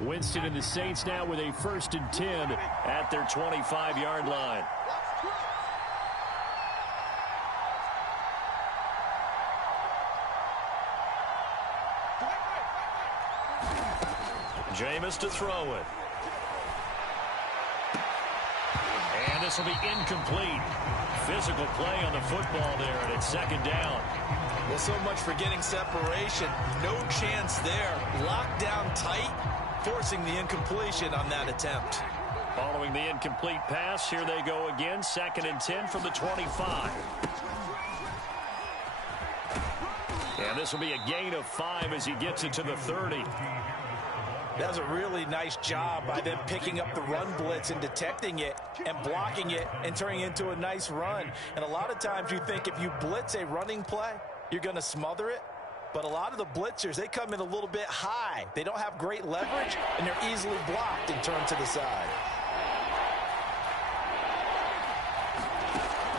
Winston and the Saints now with a 1st and 10 at their 25-yard line. Jameis to throw it. And this will be incomplete. Physical play on the football there, and it's 2nd down. Well, so much for getting separation. No chance there. Locked down tight, forcing the incompletion on that attempt. Following the incomplete pass, here they go again. 2nd and 10 from the 25. And this will be a gain of 5 as he gets it to the 30. That was a really nice job by them picking up the run blitz and detecting it and blocking it and turning it into a nice run. And a lot of times you think if you blitz a running play, you're going to smother it. But a lot of the blitzers, they come in a little bit high. They don't have great leverage, and they're easily blocked and turned to the side.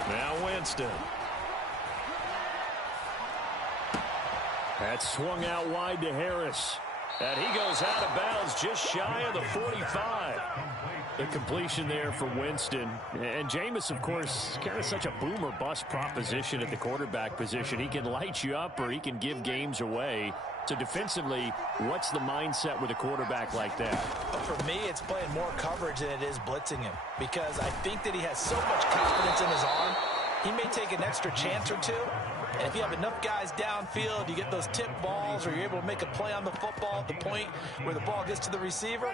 Now Winston. That's swung out wide to Harris. And he goes out of bounds just shy of the 45. The completion there for Winston. And Jameis, of course, kind of such a boom or bust proposition at the quarterback position. He can light you up or he can give games away. So defensively, what's the mindset with a quarterback like that? For me, it's playing more coverage than it is blitzing him. Because I think that he has so much confidence in his arm, he may take an extra chance or two. And if you have enough guys downfield, you get those tip balls or you're able to make a play on the football at the point where the ball gets to the receiver,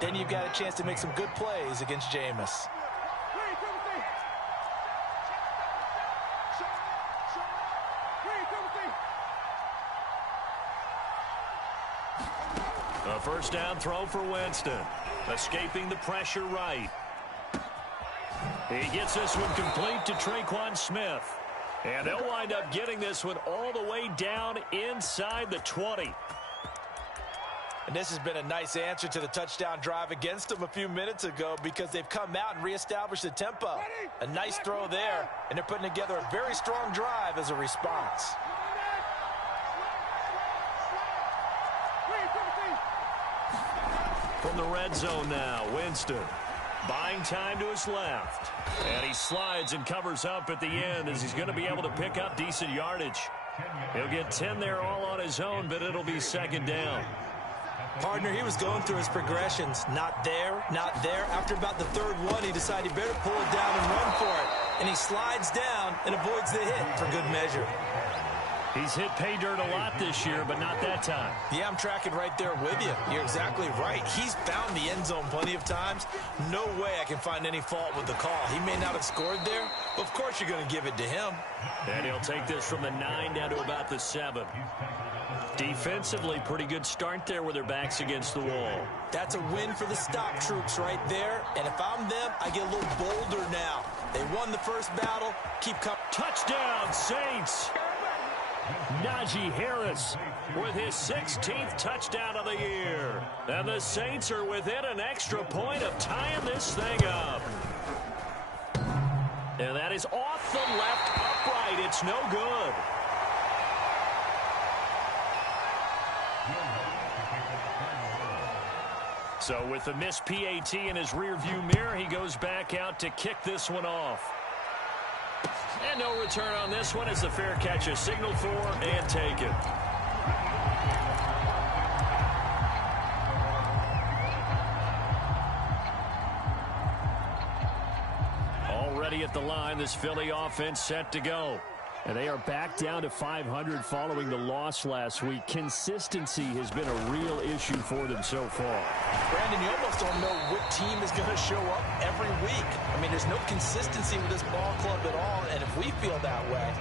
then you've got a chance to make some good plays against Jameis. A 1st down throw for Winston. Escaping the pressure right. He gets this one complete to Traquan Smith. And they'll wind up getting this one all the way down inside the 20. And this has been a nice answer to the touchdown drive against them a few minutes ago because they've come out and reestablished the tempo. A nice throw there, and they're putting together a very strong drive as a response. From the red zone now, Winston. Buying time to his left. And he slides and covers up at the end as he's going to be able to pick up decent yardage. He'll get 10 there all on his own, but it'll be 2nd down. Partner, he was going through his progressions. Not there, not there. After about the 3rd one, he decided he better pull it down and run for it. And he slides down and avoids the hit for good measure. He's hit pay dirt a lot this year, but not that time. Yeah, I'm tracking right there with you. You're exactly right. He's found the end zone plenty of times. No way I can find any fault with the call. He may not have scored there, but of course you're going to give it to him. And he'll take this from the 9 down to about the 7. Defensively, pretty good start there with their backs against the wall. That's a win for the stock troops right there. And if I'm them, I get a little bolder now. They won the first battle. Keep coming. Touchdown, Saints! Najee Harris with his 16th touchdown of the year. And the Saints are within an extra point of tying this thing up. And that is off the left upright. It's no good. So with the missed PAT in his rearview mirror, he goes back out to kick this one off. And no return on this one as the fair catch is signaled for and taken. Already at the line, this Philly offense set to go. And they are back down to 500 following the loss last week. Consistency has been a real issue for them so far. Brandon, you almost don't know what team is going to show up every week. I mean, there's no consistency with this ball club at all, and if we feel that way,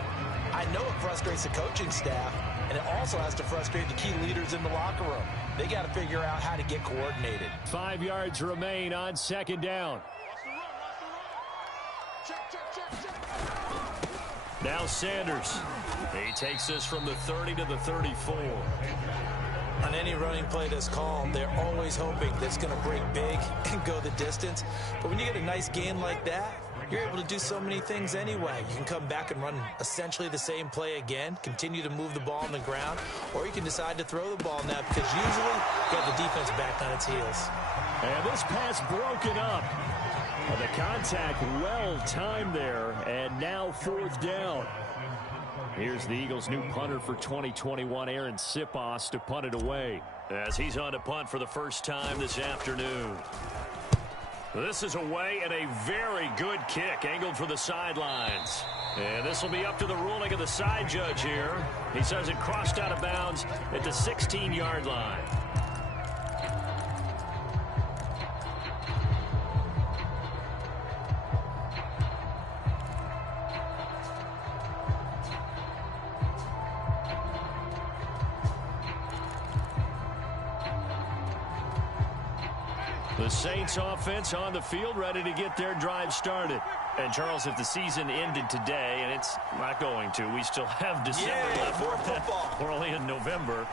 I know it frustrates the coaching staff, and it also has to frustrate the key leaders in the locker room. They got to figure out how to get coordinated. 5 yards remain on 2nd down. Now Sanders. He takes this from the 30 to the 34. On any running play that's called, they're always hoping that it's going to break big and go the distance. But when you get a nice gain like that, you're able to do so many things anyway. You can come back and run essentially the same play again, continue to move the ball on the ground, or you can decide to throw the ball now because usually you have the defense back on its heels. And this pass broken up. The contact well timed there, and now 4th down. Here's the Eagles' new punter for 2021, Aaron Sipos, to punt it away as he's on to punt for the first time this afternoon. This is away and a very good kick angled for the sidelines. And this will be up to the ruling of the side judge here. He says it crossed out of bounds at the 16-yard line. The Saints offense on the field, ready to get their drive started. And, Charles, if the season ended today, and it's not going to, we still have December left. More football. We're only in November.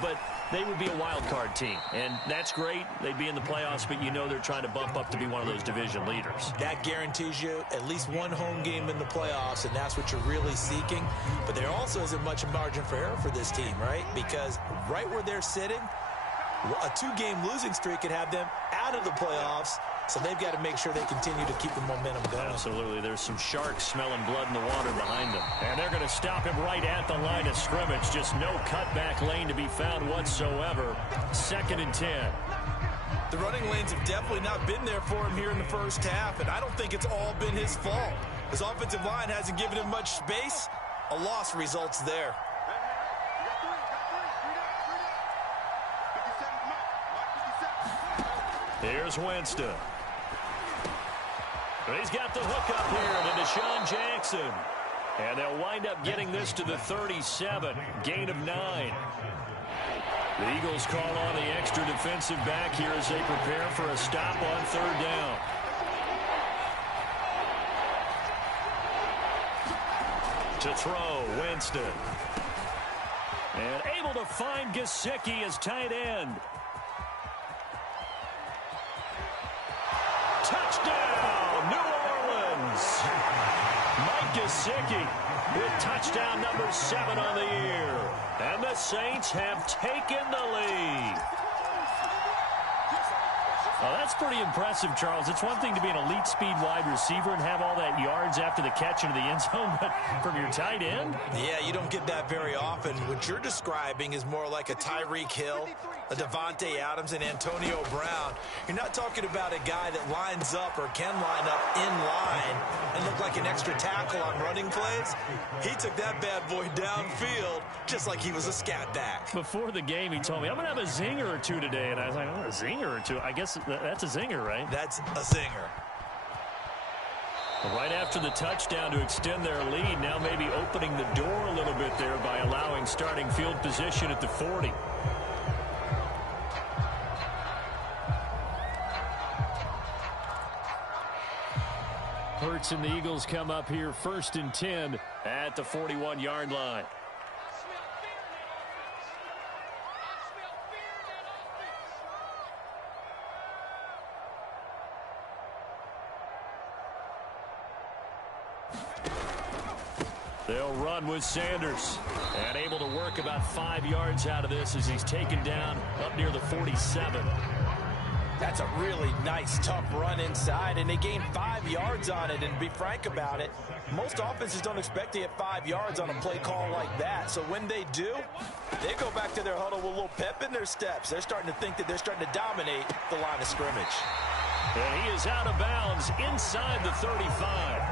But they would be a wild card team. And that's great. They'd be in the playoffs, but you know they're trying to bump up to be one of those division leaders. That guarantees you at least one home game in the playoffs, and that's what you're really seeking. But there also isn't much margin for error for this team, right? Because right where they're sitting, a 2-game losing streak could have them out of the playoffs, so they've got to make sure they continue to keep the momentum going. Absolutely. There's some sharks smelling blood in the water behind them. And they're going to stop him right at the line of scrimmage. Just no cutback lane to be found whatsoever. 2nd and 10. The running lanes have definitely not been there for him here in the first half, and I don't think it's all been his fault. His offensive line hasn't given him much space. A loss results there. Here's Winston. He's got the hook up here to Deshaun Jackson. And they'll wind up getting this to the 37. Gain of 9. The Eagles call on the extra defensive back here as they prepare for a stop on 3rd down. To throw, Winston. And able to find Gesicki as tight end. Touchdown, New Orleans. Mike Gesicki with touchdown number 7 on the year. And the Saints have taken the lead. Well, that's pretty impressive, Charles. It's one thing to be an elite speed wide receiver and have all that yards after the catch into the end zone, but from your tight end? Yeah, you don't get that very often. What you're describing is more like a Tyreek Hill, a Devontae Adams, and Antonio Brown. You're not talking about a guy that lines up or can line up in line and look like an extra tackle on running plays. He took that bad boy downfield just like he was a scat back. Before the game, he told me, I'm going to have a zinger or two today. And I was like, oh, a zinger or two? I guess that's a zinger, right? That's a zinger. Right after the touchdown to extend their lead, now maybe opening the door a little bit there by allowing starting field position at the 40. Hurts and the Eagles come up here 1st and 10 at the 41-yard line. They'll run with Sanders and able to work about 5 yards out of this as he's taken down up near the 47. That's a really nice, tough run inside, and they gained 5 yards on it. And to be frank about it, most offenses don't expect to get 5 yards on a play call like that. So when they do, they go back to their huddle with a little pep in their steps. They're starting to think that they're starting to dominate the line of scrimmage. And he is out of bounds inside the 35.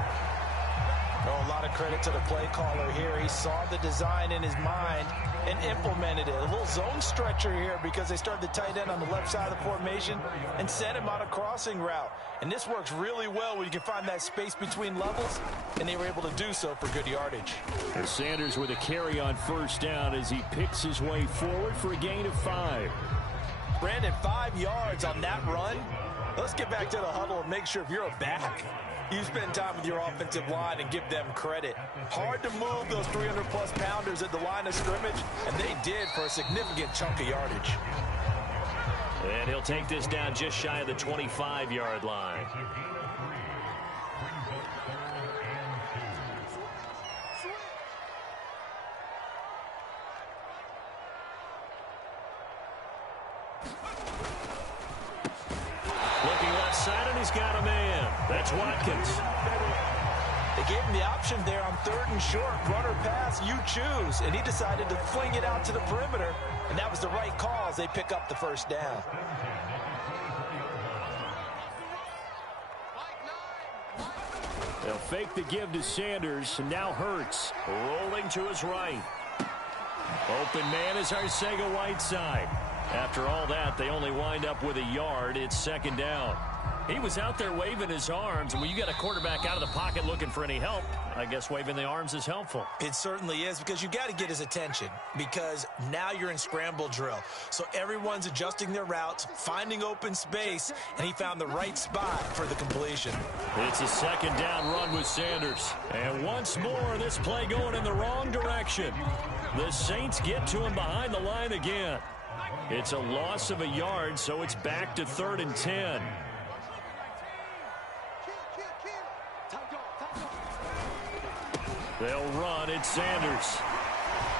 Oh, a lot of credit to the play caller here. He saw the design in his mind and implemented it. A little zone stretcher here because they started the tight end on the left side of the formation and sent him on a crossing route. And this works really well when you can find that space between levels, and they were able to do so for good yardage. And Sanders with a carry on 1st down as he picks his way forward for a gain of 5. Brandon, 5 yards on that run. Let's get back to the huddle and make sure if you're a back, you spend time with your offensive line and give them credit. Hard to move those 300-plus pounders at the line of scrimmage, and they did for a significant chunk of yardage. And he'll take this down just shy of the 25-yard line. side, and he's got a man. That's Watkins. They gave him the option there on 3rd and short. Runner pass, you choose. And he decided to fling it out to the perimeter. And that was the right call as they pick up the first down. They'll fake the give to Sanders, and now Hurts rolling to his right. Open man is Arcega-Whiteside. After all that, they only wind up with a yard. It's 2nd down. He was out there waving his arms, and when you got a quarterback out of the pocket looking for any help, I guess waving the arms is helpful. It certainly is, because you got to get his attention, because now you're in scramble drill. So everyone's adjusting their routes, finding open space, and he found the right spot for the completion. It's a 2nd down run with Sanders. And once more, this play going in the wrong direction. The Saints get to him behind the line again. It's a loss of a yard, so it's back to 3rd and 10. They'll run. It's Sanders.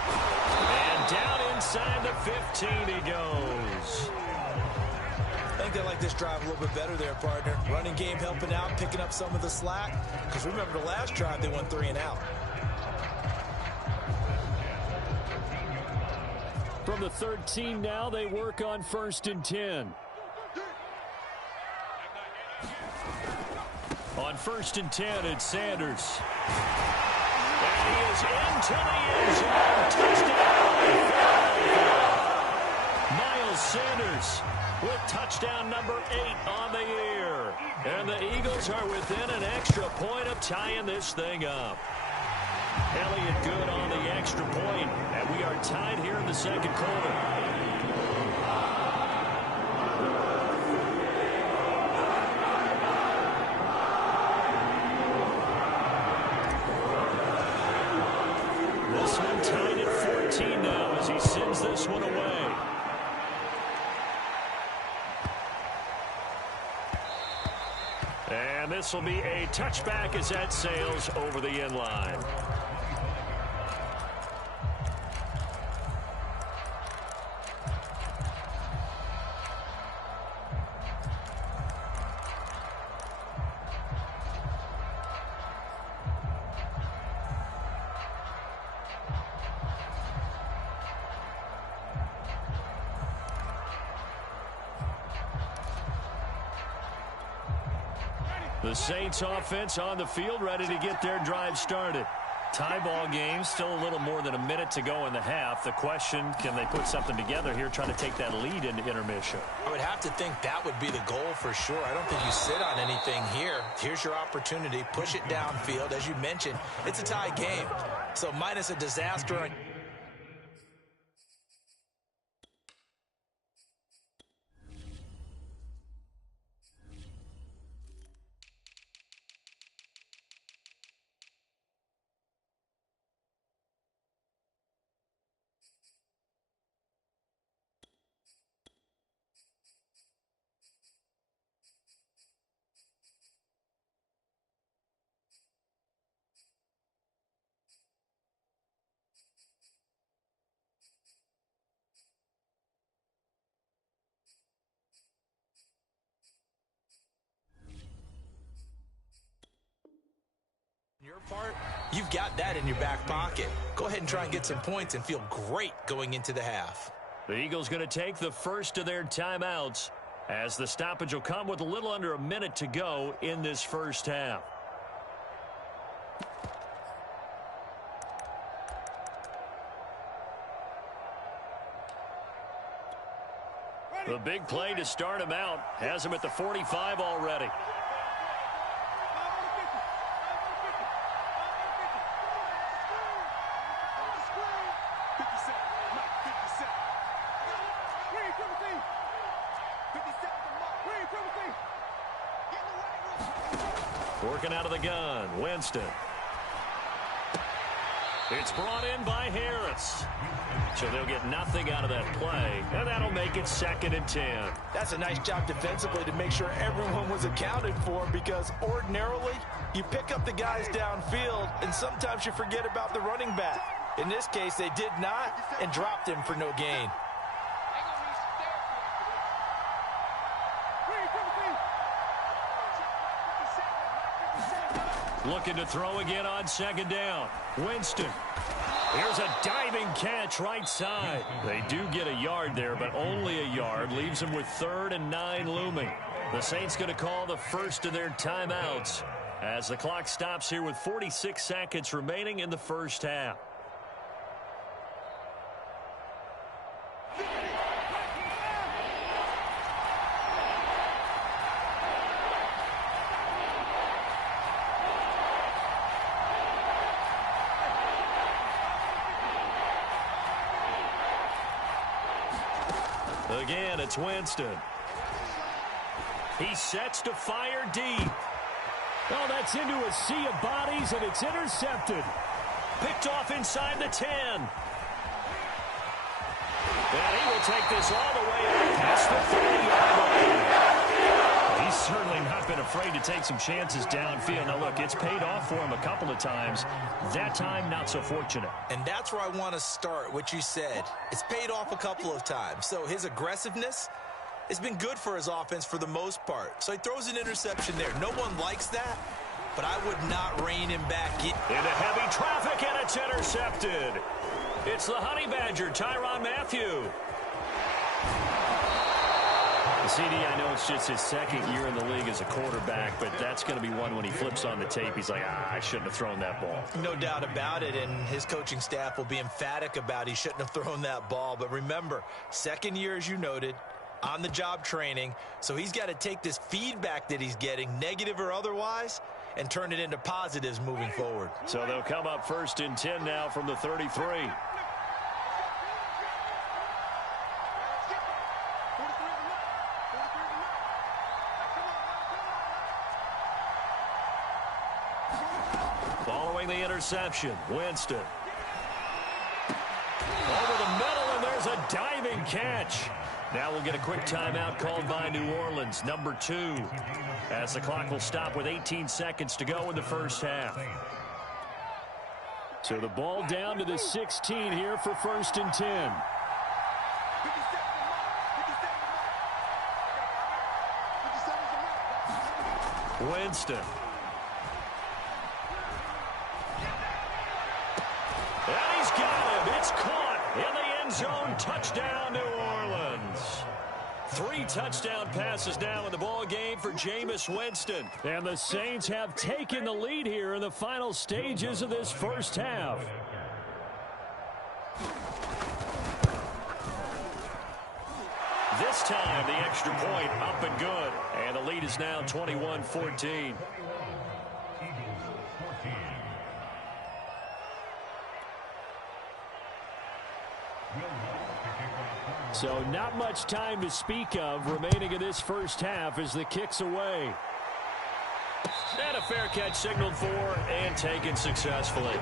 And down inside the 15 he goes. I think they like this drive a little bit better there, partner. Running game helping out, picking up some of the slack. Because remember the last drive, they went 3 and out. From the 13 now, they work on 1st and 10. On 1st and 10, it's Sanders. And he is into the end zone. Touchdown. Miles Sanders with touchdown number 8 on the year. And the Eagles are within an extra point of tying this thing up. Elliott good on the extra point, and we are tied here in the 2nd quarter. This one tied at 14 now as he sends this one away. And this will be a touchback as that sails over the end line. The Saints offense on the field, ready to get their drive started. Tie ball game, still a little more than a minute to go in the half. The question, can they put something together here, trying to take that lead into intermission? I would have to think that would be the goal for sure. I don't think you sit on anything here. Here's your opportunity. Push it downfield. As you mentioned, it's a tie game. So minus a disaster. Your part, you've got that in your back pocket. Go ahead and try and get some points and feel great going into the half. The Eagles going to take the first of their timeouts as the stoppage will come with a little under a minute to go in this first half. The big play to start him out has him at the 45 already. Working out of the gun, Winston. It's brought in by Harris. So they'll get nothing out of that play, and that'll make it 2nd and 10. That's a nice job defensively to make sure everyone was accounted for, because ordinarily you pick up the guys downfield, and sometimes you forget about the running back. In this case, they did not and dropped him for no gain. Looking to throw again on second down. Winston. Here's a diving catch right side. They do get a yard there, but only a yard. Leaves them with 3rd and 9 looming. The Saints going to call the first of their timeouts as the clock stops here with 46 seconds remaining in the first half. Again, it's Winston. He sets to fire deep. Oh, that's into a sea of bodies, and it's intercepted. Picked off inside the 10. And he will take this all the way up past the 30-yard line. He's certainly not been afraid to take some chances downfield. Now, look, it's paid off for him a couple of times. That time, not so fortunate. And that's where I want to start, what you said. It's paid off a couple of times. So his aggressiveness has been good for his offense for the most part. So he throws an interception there. No one likes that, but I would not rein him back in. Into heavy traffic, and it's intercepted. It's the Honey Badger, Tyrann Mathieu. CD, I know it's just his second year in the league as a quarterback, but that's going to be one when he flips on the tape. He's like, I shouldn't have thrown that ball. No doubt about it, and his coaching staff will be emphatic about he shouldn't have thrown that ball. But remember, second year, as you noted, on-the-job training, so he's got to take this feedback that he's getting, negative or otherwise, and turn it into positives moving forward. So they'll come up 1st and 10 now from the 33. Following the interception, Winston. Over the middle, and there's a diving catch. Now we'll get a quick timeout called by New Orleans, number 2, as the clock will stop with 18 seconds to go in the first half. So the ball down to the 16 here for 1st and 10. Winston. And he's got him. It's caught in the end zone. Touchdown, New Orleans. 3 touchdown passes now in the ball game for Jameis Winston. And the Saints have taken the lead here in the final stages of this first half. This time, the extra point up and good. And the lead is now 21-14. So not much time to speak of remaining in this first half as the kick's away. And a fair catch signaled for and taken successfully.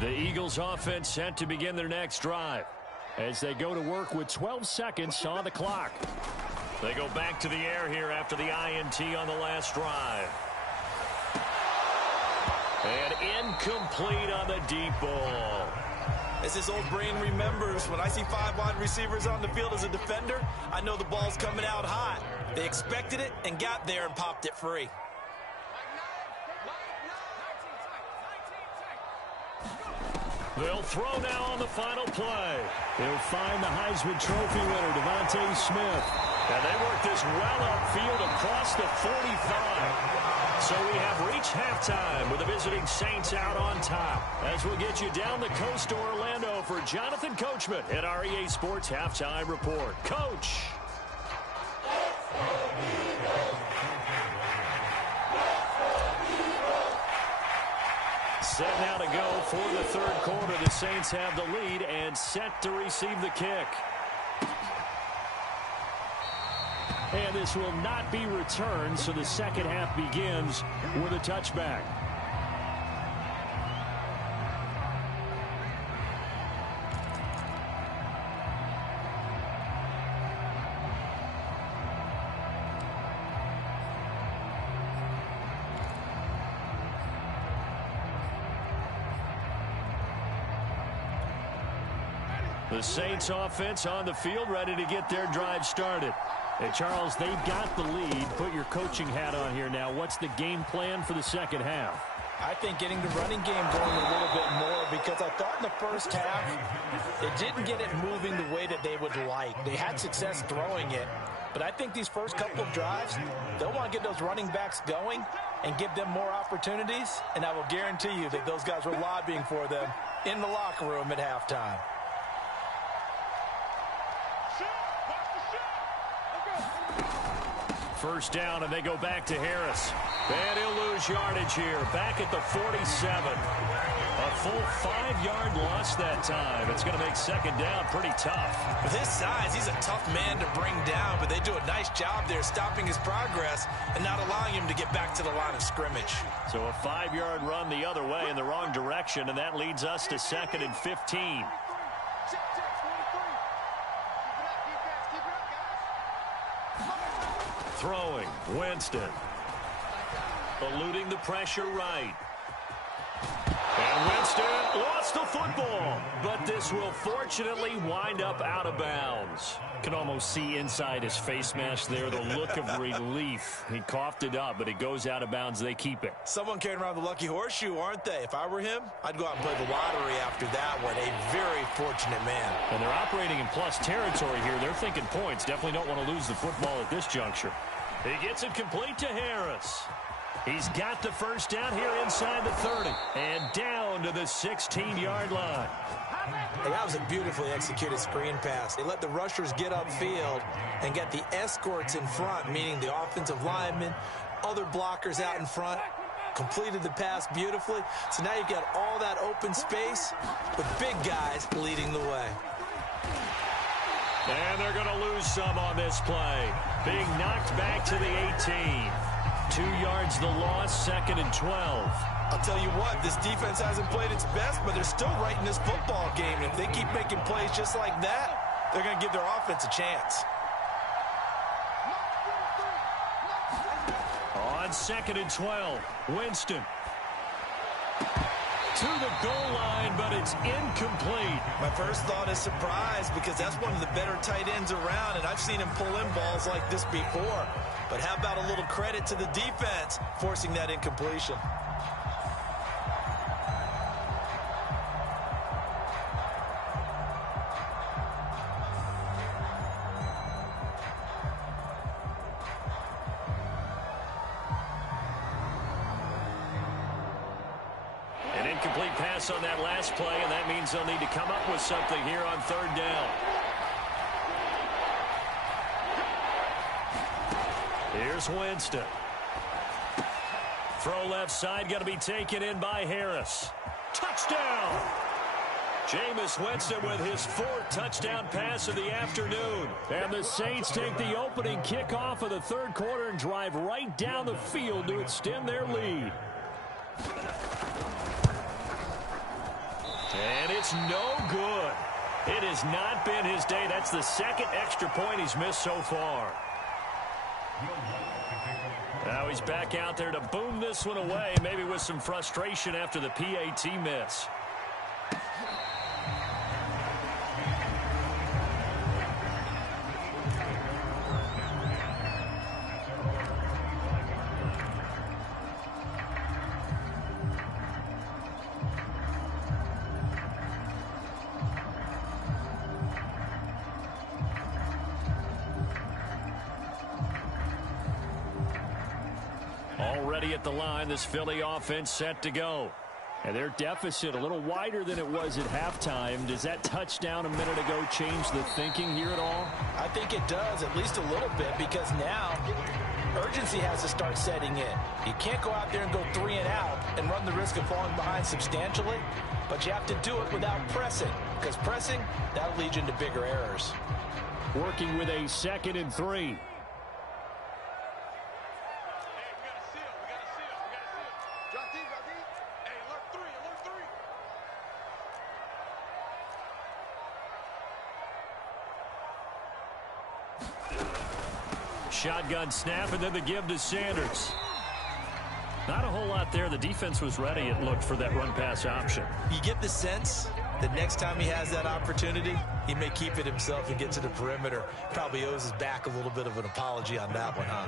The Eagles offense set to begin their next drive as they go to work with 12 seconds on the clock. They go back to the air here after the INT on the last drive. And incomplete on the deep ball. As his old brain remembers, when I see 5 wide receivers on the field as a defender, I know the ball's coming out hot. They expected it and got there and popped it free. They'll throw now on the final play. They'll find the Heisman Trophy winner, Devontae Smith. And they work this well upfield across the 45. So we have reached halftime with the visiting Saints out on top. As we'll get you down the coast to Orlando for Jonathan Coachman at our EA Sports Halftime Report. Coach. Set now to go for the third quarter. The Saints have the lead and set to receive the kick. And this will not be returned, so the second half begins with a touchback. The Saints offense on the field, ready to get their drive started. Hey, Charles, they've got the lead. Put your coaching hat on here now. What's the game plan for the second half? I think getting the running game going a little bit more, because I thought in the first half they didn't get it moving the way that they would like. They had success throwing it, but I think these first couple of drives, they'll want to get those running backs going and give them more opportunities, and I will guarantee you that those guys were lobbying for them in the locker room at halftime. First down, and they go back to Harris. And he'll lose yardage here. Back at the 47. A full 5-yard loss that time. It's going to make second down pretty tough. With his size, he's a tough man to bring down, but they do a nice job there stopping his progress and not allowing him to get back to the line of scrimmage. So a 5-yard run the other way in the wrong direction, and that leads us to 2nd and 15. Throwing, Winston. Eluding the pressure right. And Winston lost the football. But this will fortunately wind up out of bounds. Can almost see inside his face mask there the look of relief. He coughed it up, but it goes out of bounds. They keep it. Someone carrying around the lucky horseshoe, aren't they? If I were him, I'd go out and play the lottery after that one. A very fortunate man. And they're operating in plus territory here. They're thinking points. Definitely don't want to lose the football at this juncture. He gets it complete to Harris. He's got the first down here inside the 30. And down to the 16-yard line. Hey, that was a beautifully executed screen pass. They let the rushers get upfield and get the escorts in front, meaning the offensive linemen, other blockers out in front. Completed the pass beautifully. So now you've got all that open space with big guys leading the way. And they're going to lose some on this play. Being knocked back to the 18. 2 yards the loss, 2nd and 12. I'll tell you what, this defense hasn't played its best, but they're still right in this football game. And if they keep making plays just like that, they're going to give their offense a chance. On 2nd and 12, Winston. To the goal line, but it's incomplete. My first thought is surprise, because that's one of the better tight ends around, and I've seen him pull in balls like this before. But how about a little credit to the defense forcing that incompletion? An incomplete pass on that last play, and that means they'll need to come up with something here on 3rd down. Here's Winston. Throw left side, got to be taken in by Harris. Touchdown! Jameis Winston with his 4th touchdown pass of the afternoon. And the Saints take the opening kickoff of the 3rd quarter and drive right down the field to extend their lead. And it's no good. It has not been his day. That's the 2nd extra point he's missed so far. Now he's back out there to boom this one away, maybe with some frustration after the PAT miss. Already at the line, this Philly offense set to go. And their deficit a little wider than it was at halftime. Does that touchdown a minute ago change the thinking here at all? I think it does, at least a little bit, because now urgency has to start setting in. You can't go out there and go 3 and out and run the risk of falling behind substantially, but you have to do it without pressing, because pressing, that'll lead you into bigger errors. Working with a 2nd and 3. Shotgun snap, and then the give to Sanders. Not a whole lot there. The defense was ready, it looked, for that run-pass option. You get the sense the next time he has that opportunity, he may keep it himself and get to the perimeter. Probably owes his back a little bit of an apology on that one, huh?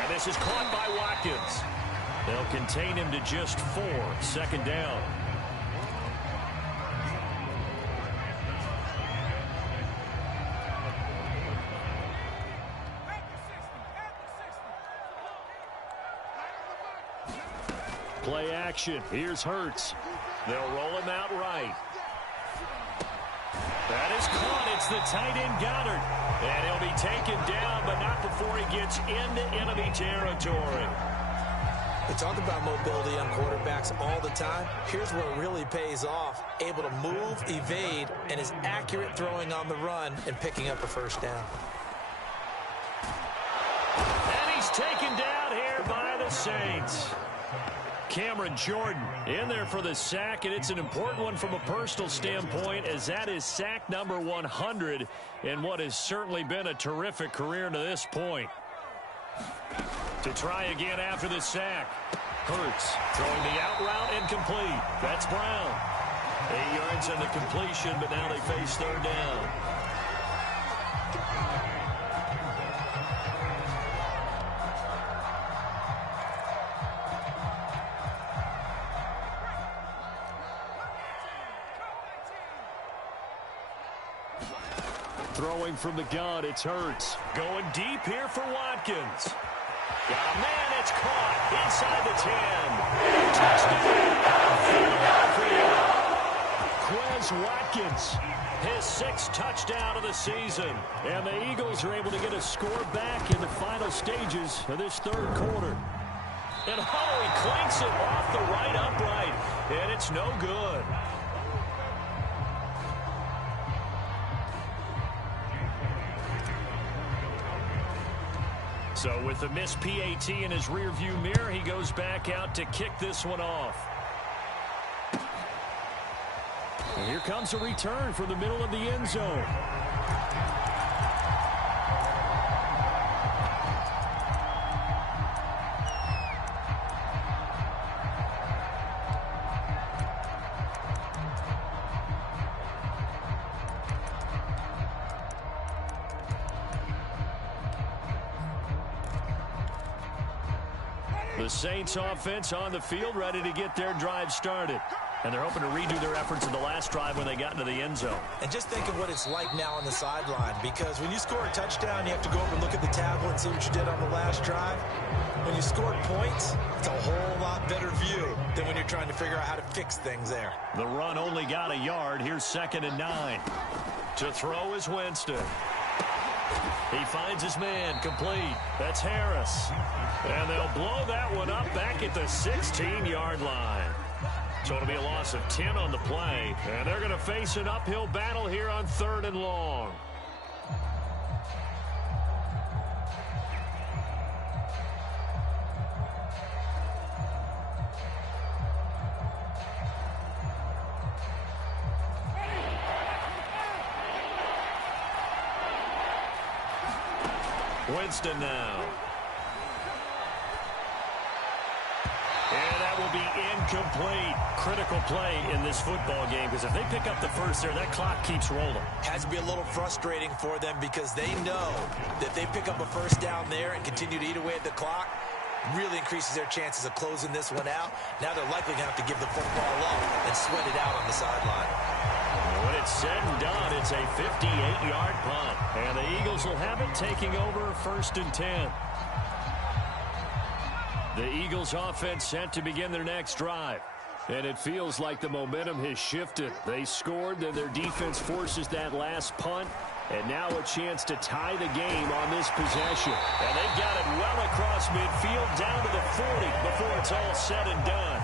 And this is caught by Watkins. They'll contain him to just 4. Second down. Play action. Here's Hurts. They'll roll him out right. That is caught. It's the tight end Goddard. And he'll be taken down, but not before he gets into enemy territory. We talk about mobility on quarterbacks all the time. Here's where it really pays off. Able to move, evade, and is accurate throwing on the run and picking up a first down. And he's taken down here by the Saints. Cameron Jordan in there for the sack, and it's an important one from a personal standpoint, as that is sack number 100 in what has certainly been a terrific career to this point. To try again after the sack. Hurts throwing the out route incomplete. That's Brown. 8 yards on the completion, but now they face third down. Throwing from the gun, it's Hurts. Going deep here for Watkins. Got a man, it's caught inside the 10. Touchdown! Quez Watkins, his 6th touchdown of the season. And the Eagles are able to get a score back in the final stages of this third quarter. And he clanks it off the right upright, and it's no good. So with the missed PAT in his rearview mirror, he goes back out to kick this one off. And here comes a return from the middle of the end zone. The Saints offense on the field, ready to get their drive started. And they're hoping to redo their efforts in the last drive when they got into the end zone. And just think of what it's like now on the sideline, because when you score a touchdown, you have to go over and look at the tablet and see what you did on the last drive. When you scored points, it's a whole lot better view than when you're trying to figure out how to fix things there. The run only got a yard. Here's 2nd and 9. To throw is Winston. He finds his man, complete. That's Harris. And they'll blow that one up back at the 16-yard line. So it'll be a loss of 10 on the play. And they're going to face an uphill battle here on 3rd and long. Winston now. And that will be incomplete. Critical play in this football game, because if they pick up the first there, that clock keeps rolling. Has to be a little frustrating for them, because they know that they pick up a first down there and continue to eat away at the clock, really increases their chances of closing this one out. Now they're likely going to have to give the football up and sweat it out on the sideline. When it's said and done, it's a 58-yard punt. And the Eagles will have it, taking over 1st and 10. The Eagles offense set to begin their next drive. And it feels like the momentum has shifted. They scored, then their defense forces that last punt. And now a chance to tie the game on this possession. And they've got it well across midfield, down to the 40 before it's all said and done.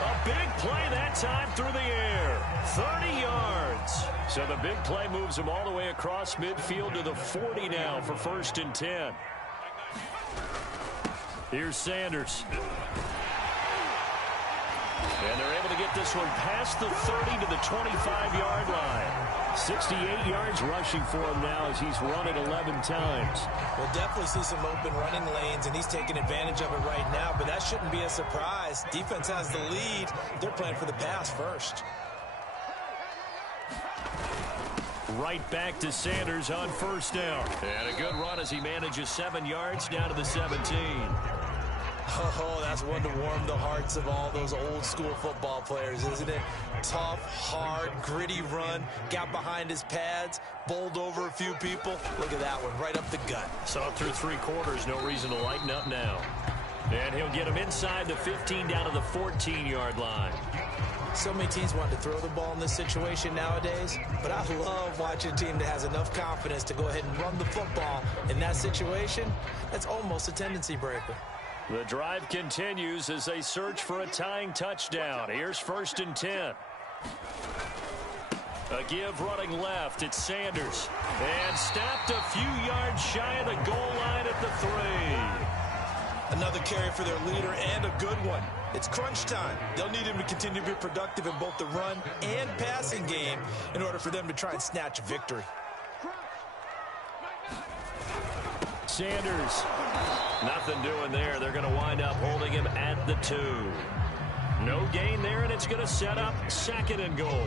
A big play that time through the air. 30 yards. So the big play moves them all the way across midfield to the 40 now for 1st and 10. Here's Sanders. And they're able to get this one past the 30 to the 25-yard line. 68 yards rushing for him now as he's run it 11 times. We'll definitely see some open running lanes, and he's taking advantage of it right now, but that shouldn't be a surprise. Defense has the lead. They're playing for the pass first. Right back to Sanders on first down. And a good run as he manages 7 yards down to the 17. Oh, that's one to warm the hearts of all those old-school football players, isn't it? Tough, hard, gritty run. Got behind his pads, bowled over a few people. Look at that one, right up the gut. Saw through 3 quarters, no reason to lighten up now. And he'll get him inside the 15 down to the 14-yard line. So many teams want to throw the ball in this situation nowadays, but I love watching a team that has enough confidence to go ahead and run the football. In that situation, that's almost a tendency breaker. The drive continues as they search for a tying touchdown. Here's 1st and 10. A give running left. It's Sanders. And stopped a few yards shy of the goal line at the 3. Another carry for their leader and a good one. It's crunch time. They'll need him to continue to be productive in both the run and passing game in order for them to try and snatch a victory. Sanders. Nothing doing there. They're going to wind up holding him at the 2. No gain there, and it's going to set up 2nd and goal.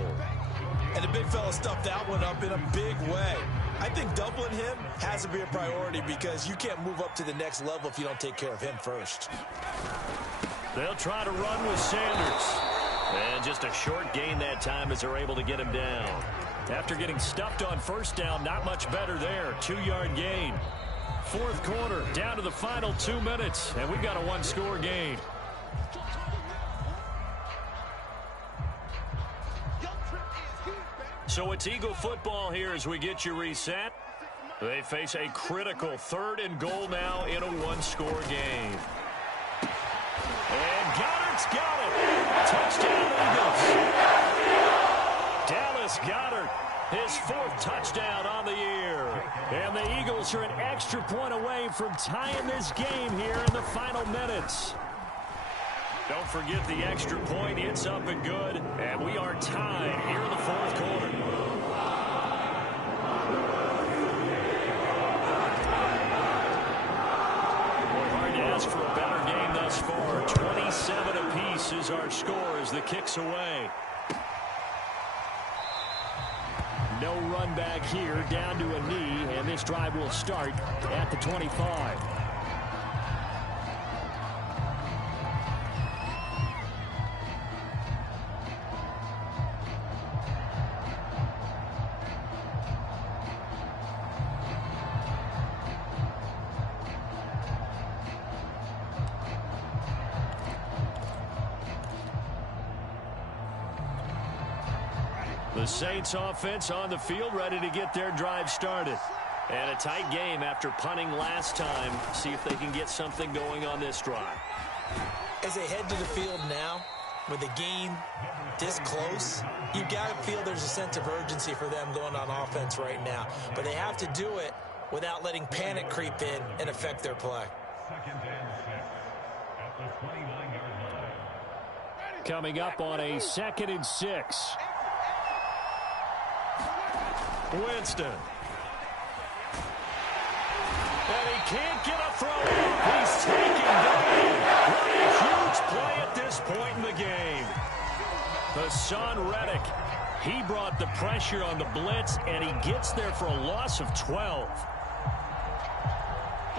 And the big fella stuffed that one up in a big way. I think doubling him has to be a priority because you can't move up to the next level if you don't take care of him first. They'll try to run with Sanders. And just a short gain that time as they're able to get him down. After getting stuffed on first down, not much better there. 2-yard gain. 4th quarter, down to the final 2 minutes, and we've got a 1-score game. So it's Eagle football here as we get you reset. They face a critical 3rd and goal now in a 1-score game. And Goddard's got it. Touchdown Eagles. Dallas Goedert, his 4th touchdown on the year. And the Eagles are an extra point away from tying this game here in the final minutes. Don't forget the extra point. It's up and good. And we are tied here in the 4th quarter. Boy, hard to ask for a better game thus far. 27 apiece is our score as the kick's away. No run back here, down to a knee, and this drive will start at the 25. The Saints offense on the field, ready to get their drive started. And a tight game after punting last time. See if they can get something going on this drive. As they head to the field now, with the game this close, you've got to feel there's a sense of urgency for them going on offense right now. But they have to do it without letting panic creep in and affect their play. Coming up on a 2nd and 6. Winston. And he can't get a throw. He's taken down. What a huge play at this point in the game. Hassan Reddick, he brought the pressure on the blitz, and he gets there for a loss of 12.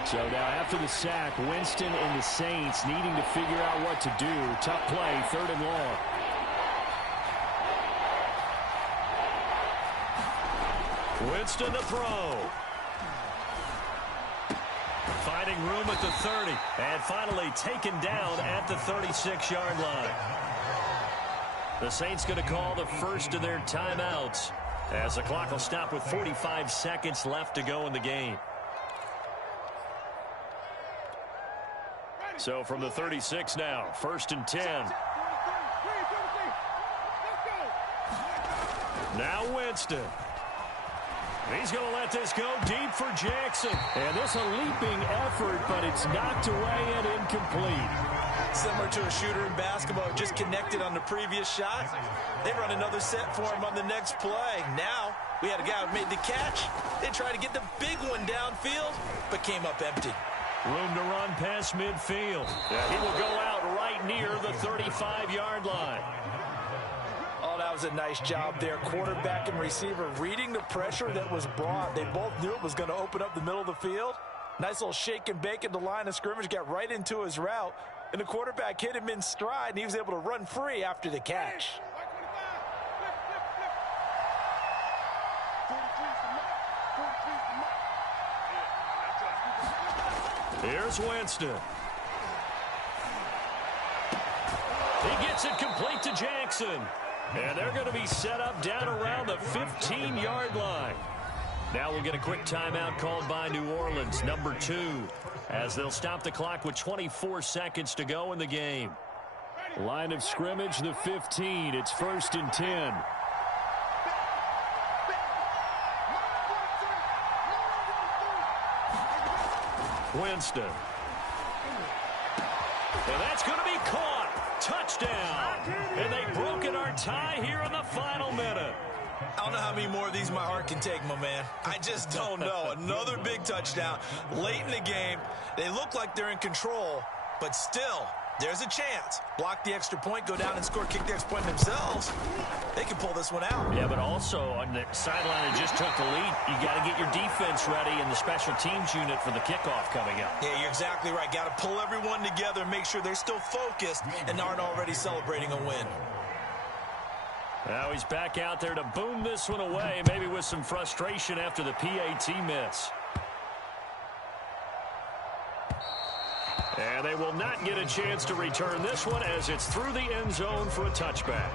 So now after the sack, Winston and the Saints needing to figure out what to do. Tough play, 3rd and long. Winston to throw. Finding room at the 30. And finally taken down at the 36-yard line. The Saints going to call the first of their timeouts as the clock will stop with 45 seconds left to go in the game. So from the 36 now, 1st and 10. Now Winston. He's going to let this go deep for Jackson. And this a leaping effort, but it's knocked away and incomplete. Similar to a shooter in basketball, just connected on the previous shot. They run another set for him on the next play. Now, we had a guy who made the catch. They tried to get the big one downfield, but came up empty. Room to run past midfield. Yeah, he will go out right near the 35-yard line. Oh, that was a nice job there. Quarterback and receiver reading the pressure that was brought. They both knew it was going to open up the middle of the field. Nice little shake and bake at the line of scrimmage, got right into his route. And the quarterback hit him in stride, and he was able to run free after the catch. Here's Winston. He gets it complete to Jackson. And they're going to be set up down around the 15-yard line. Now we'll get a quick timeout called by New Orleans, number 2, as they'll stop the clock with 24 seconds to go in the game. Line of scrimmage, the 15. It's 1st and 10. Winston. And that's going to be caught. Touchdown. And they've broken our tie here in the final minute. I don't know how many more of these my heart can take, my man. I just don't know. Another big touchdown late in the game. They look like they're in control, but still, there's a chance. Block the extra point, go down and score, kick the extra point themselves. They can pull this one out. Yeah, but also on the sideline that just took the lead, you got to get your defense ready and the special teams unit for the kickoff coming up. Yeah, you're exactly right. Got to pull everyone together and make sure they're still focused and aren't already celebrating a win. Now he's back out there to boom this one away, maybe with some frustration after the PAT miss. And they will not get a chance to return this one as it's through the end zone for a touchback.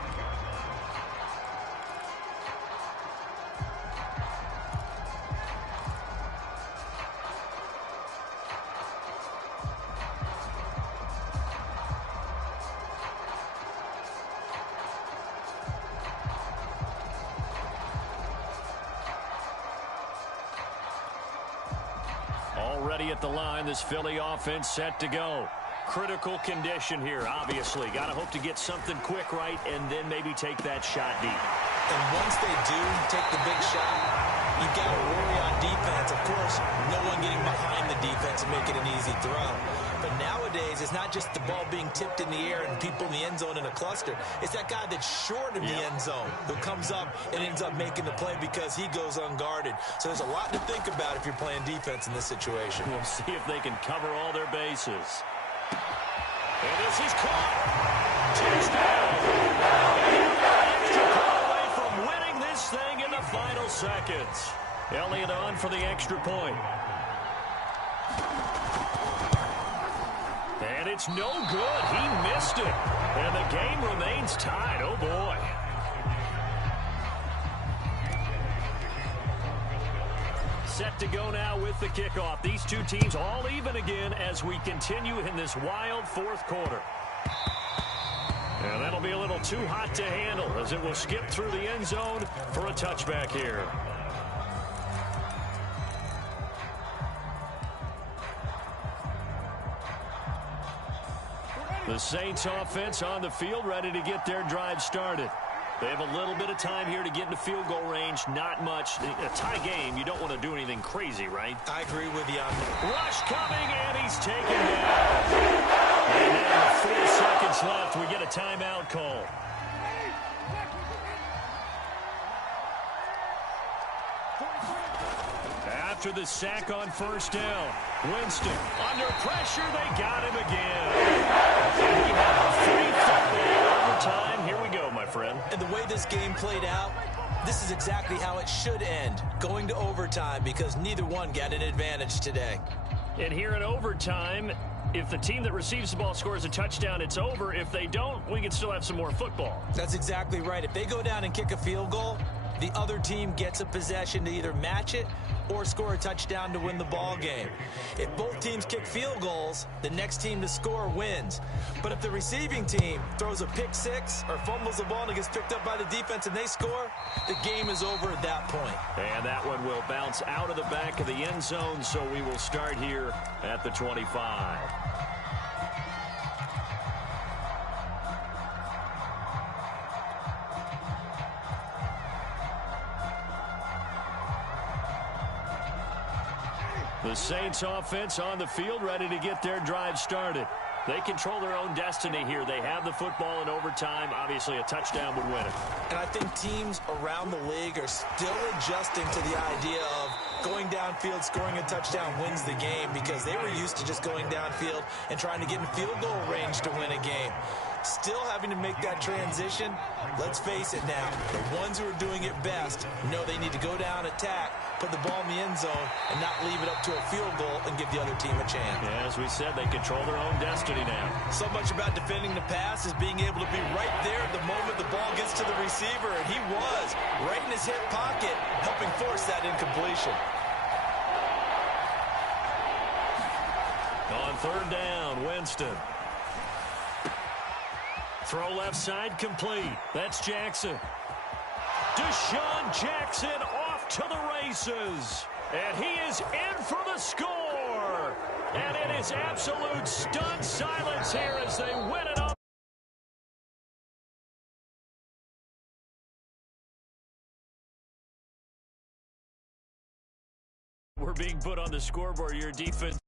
Already at the line, this Philly offense set to go. Critical condition here, obviously. Got to hope to get something quick right and then maybe take that shot deep. And once they do take the big shot, you've got to worry on defense. Of course, no one getting behind the defense and make it an easy throw. But nowadays, it's not just the ball being tipped in the air and people in the end zone in a cluster. It's that guy that's short of the end zone who comes up and ends up making the play because he goes unguarded. So there's a lot to think about if you're playing defense in this situation. We'll see if they can cover all their bases. And this is caught. Touchdown. Extra point away from winning this thing in the final seconds. Elliott on for the extra point. And it's no good. He missed it. And the game remains tied. Oh, boy. Set to go now with the kickoff. These two teams all even again as we continue in this wild fourth quarter. And that'll be a little too hot to handle as it will skip through the end zone for a touchback here. The Saints offense on the field ready to get their drive started. They have a little bit of time here to get into field goal range. Not much. A tie game, you don't want to do anything crazy, right? I agree with you on that. Rush coming, and he's taken down. And now 4 seconds left. We get a timeout call. After the sack on first down, Winston under pressure. They got him again. And we have a free football overtime. Here we go, my friend. And the way this game played out, this is exactly how it should end, going to overtime, because neither one got an advantage today. And here in overtime, if the team that receives the ball scores a touchdown, it's over. If they don't, we can still have some more football. That's exactly right. If they go down and kick a field goal, the other team gets a possession to either match it or score a touchdown to win the ball game. If both teams kick field goals, the next team to score wins. But if the receiving team throws a pick six or fumbles the ball and it gets picked up by the defense and they score, the game is over at that point. And that one will bounce out of the back of the end zone, so we will start here at the 25. The Saints offense on the field, ready to get their drive started. They control their own destiny here. They have the football in overtime. Obviously, a touchdown would win it. And I think teams around the league are still adjusting to the idea of going downfield, scoring a touchdown wins the game, because they were used to just going downfield and trying to get in field goal range to win a game. Still having to make that transition. Let's face it now, the ones who are doing it best know they need to go down, attack, put the ball in the end zone, and not leave it up to a field goal and give the other team a chance. Yeah, as we said, they control their own destiny now. So much about defending the pass is being able to be right there at the moment the ball gets to the receiver, and he was right in his hip pocket, helping force that incompletion. On third down, Winston. Throw left side complete. That's Jackson. Deshaun Jackson off to the races. And he is in for the score. And it is absolute stunned silence here as they win it up. We're being put on the scoreboard. Your defense.